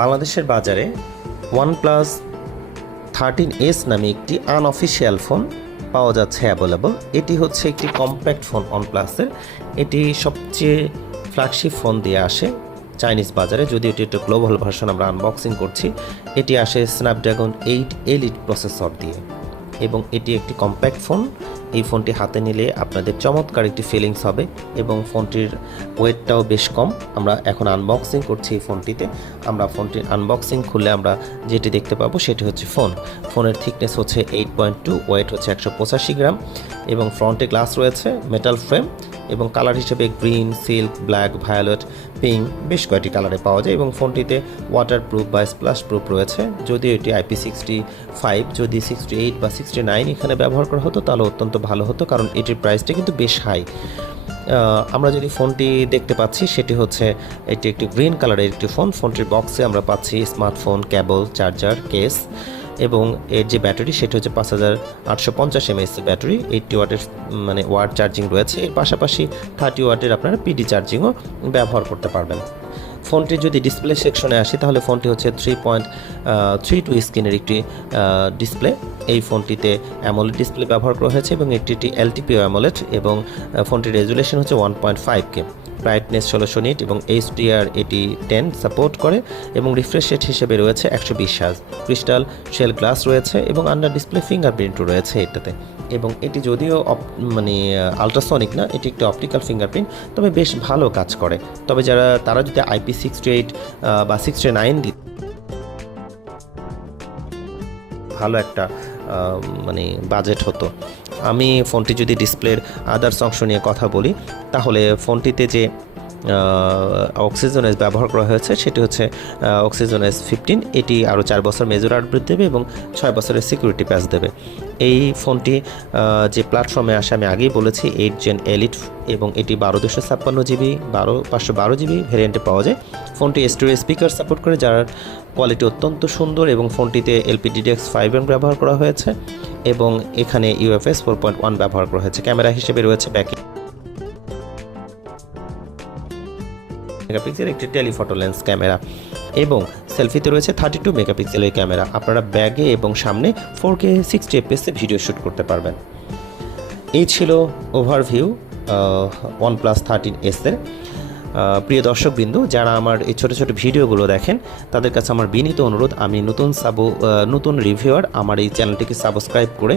বাংলাদেশের বাজারে OnePlus thirteen S নামে একটি আনঅফিসিয়াল ফোন পাওয়া যাচ্ছে অ্যাভেলেবল এটি হচ্ছে একটি কম্প্যাক্ট ফোন ওয়ানপ্লাসের এটি সবচেয়ে ফ্ল্যাগশিপ ফোন দিয়ে আসে চাইনিজ বাজারে। যদি এটি একটু গ্লোবাল ভার্সন আমরা আনবক্সিং করছি, এটি আসে স্ন্যাপড্রাগন এইট এলিট প্রসেসর দিয়ে। এবং এটি একটি কম্প্যাক্ট ফোন এই ফোনটি হাতে নিলে আপনাদের চমৎকার একটি ফিলিংস হবে এবং ফোনটির ওয়েটটাও বেশ কম। আমরা এখন আনবক্সিং করছি এই ফোনটিতে। আমরা ফোনটির আনবক্সিং খুলে আমরা যেটি দেখতে পাবো সেটি হচ্ছে ফোন ফোনের থিকনেস হচ্ছে এইট পয়েন্ট টু ওয়েট হচ্ছে একশো পঁচাশি গ্রাম। এবং ফ্রন্টে গ্লাস রয়েছে মেটাল ফ্রেম এবং কালার হিসেবে green silk black violet pink বেশ কয়েকটি কালারে পাওয়া যায় এবং ফোনটিতে ওয়াটার প্রুফ বা স্প্লাশ প্রুফ রয়েছে। যদিও এটি আইপি সিক্সটি ফাইভ যদি সিক্সটি এইট বা সিক্সটি নাইন এখানে ব্যবহার করা হতো তাহলে অত্যন্ত ভালো হতো কারণ এটির প্রাইসটা কিন্তু বেশ হাই আমরা যদি ফোনটি দেখতে পাচ্ছি, সেটি হচ্ছে এটি একটি গ্রিন কালারের একটি ফোন ফোনটির বক্সে আমরা পাচ্ছি স্মার্টফোন কেবল চার্জার কেস এবং এর যে ব্যাটারি সেটা হচ্ছে পাঁচ হাজার আটশো পঞ্চাশ এমএস ব্যাটারি এইটটি ওয়াটের মানে ওয়াট চার্জিং রয়েছে। এর পাশাপাশি থার্টি ওয়াটের আপনারা পিডি চার্জিংও ব্যবহার করতে পারবেন। ফোনটি যদি ডিসপ্লে সেকশনে আসি, তাহলে ফোনটি হচ্ছে থ্রি পয়েন্ট থ্রি টু স্ক্রিনের একটি ডিসপ্লে এই ফোনটিতে অ্যামোলেড ডিসপ্লে ব্যবহার করা হয়েছে এবং একটি একটি এলটিপিও অ্যামোলেড এবং ফোনটির রেজুলেশন হচ্ছে one point five K brightness ষোলোশো নিট এবং এইচডিআর এটি টেন সাপোর্ট করে এবং রিফ্রেশ রেট হিসেবে রয়েছে একশো বিশ ক্রিস্টাল শেল গ্লাস রয়েছে এবং আন্ডার ডিসপ্লে ফিঙ্গারপ্রিন্টও রয়েছে এটাতে। এবং এটি যদিও মানে আলট্রাসনিক না, এটি একটি অপটিক্যাল ফিঙ্গারপ্রিন্ট তবে বেশ ভালো কাজ করে। তবে যারা, তারা যদি আইপি সিক্সটি এইট বা সিক্সটি নাইন দিত, ভালো একটা মানে বাজেট হতো। আমি ফোনটি যদি ডিসপ্লের আদার্স অংশ নিয়ে কথা বলি তাহলে ফোনটিতে যে অক্সিজেন এস ব্যবহার করা হয়েছে। সেটি হচ্ছে অক্সিজেন এস ফিফটিন এটি আরও চার বছর মেজর আপডেট দেবে এবং ছয় বছরের সিকিউরিটি প্যাচ দেবে। এই ফোনটি যে প্ল্যাটফর্মে আসে, আমি আগেই বলেছি এইট জেন এলিট এবং এটি বারো দুশো ছাপ্পান্ন জিবি বারো, পাঁচশো বারো জিবি ভেরিয়েন্টে পাওয়া যায়। ফোনটি স্টোরেজ স্পিকার সাপোর্ট করে, যার কোয়ালিটি অত্যন্ত সুন্দর এবং ফোনটিতে এলপিডিডিএক্স ফাইভ এম ব্যবহার করা হয়েছে এবং এখানে ইউএফএস ফোর পয়েন্ট ওয়ান ব্যবহার করা হয়েছে। ক্যামেরা হিসেবে রয়েছে ব্যাক মেগাপিক্সেল একটি টেলিফটো লেন্স ক্যামেরা এবং সেলফিতে রয়েছে থার্টি টু মেগাপিক্সেলের ক্যামেরা। আপনারা ব্যাগে এবং সামনে ফোর কে সিক্সটি এফপিএসে ভিডিও শ্যুট করতে পারবেন। এই ছিল ওভারভিউ ওয়ান প্লাস থার্টিন এসের প্রিয় দর্শকবৃন্দ, যারা আমার এই ছোটো ছোটো ভিডিওগুলো দেখেন, তাদের কাছে আমার বিনীত অনুরোধ, আমি নতুন সাবো নতুন রিভিউয়ার আমার এই চ্যানেলটিকে সাবস্ক্রাইব করে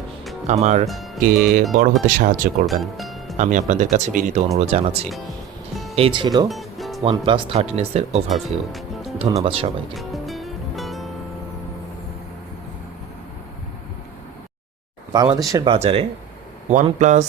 আমারকে বড় হতে সাহায্য করবেন। আমি আপনাদের কাছে বিনীত অনুরোধ জানাচ্ছি। এই ছিল ওয়ান প্লাস থার্টিন এসের ওভারভিউ ধন্যবাদ সবাইকে। বাংলাদেশের বাজারে ওয়ান প্লাস